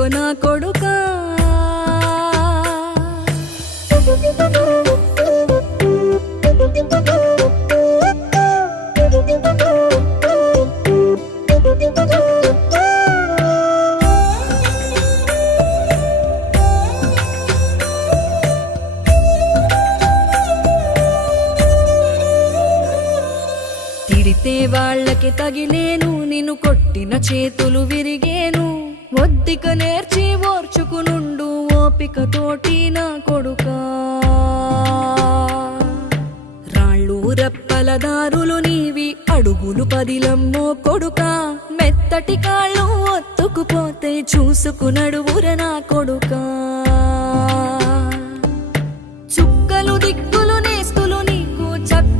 తెలుసుకో నా కొడుకా. తిడితే వాళ్ళకి తగిలేను, నిన్ను కొట్టిన చేతులు విరిగేను. ఒద్దిక నేర్చి ఓర్చుకునుండు ఓపికతోటి నా కొడుకా. రాళ్ళు రెప్పల దారులు నీవి, అడుగులు పదిలమ్మో కొడుకా. మెత్తటి కాళ్ళు ఒత్తుకుపోతే చూసుకునడువుర నా కొడుకా. చుక్కలు దిక్కు